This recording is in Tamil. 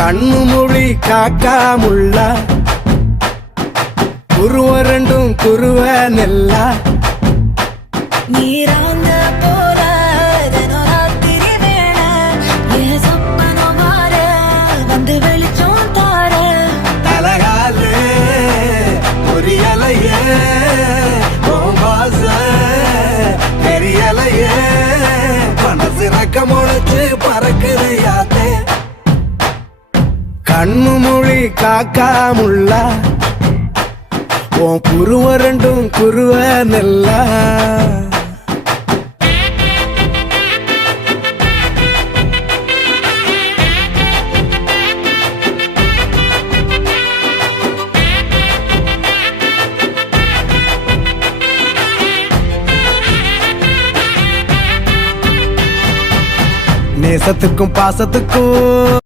கண்ணு மொழி காக்காமுள்ள குருவ ரெண்டும் குருவ நெல்லா நீராங்க போல தினராத்திரி வேண என் சொப்பனம் மாற வந்து வெளிச்சம் தார தலகாலே பொரியலையே வாச பெரியலையே மனசு ரக்க முளைச்சு பறக்குது யாத்தே கண்ணு மொழி காக்காமுள்ள உன் குருவ ரெண்டும் குருவ நெல்லா நேசத்துக்கும் பாசத்துக்கும்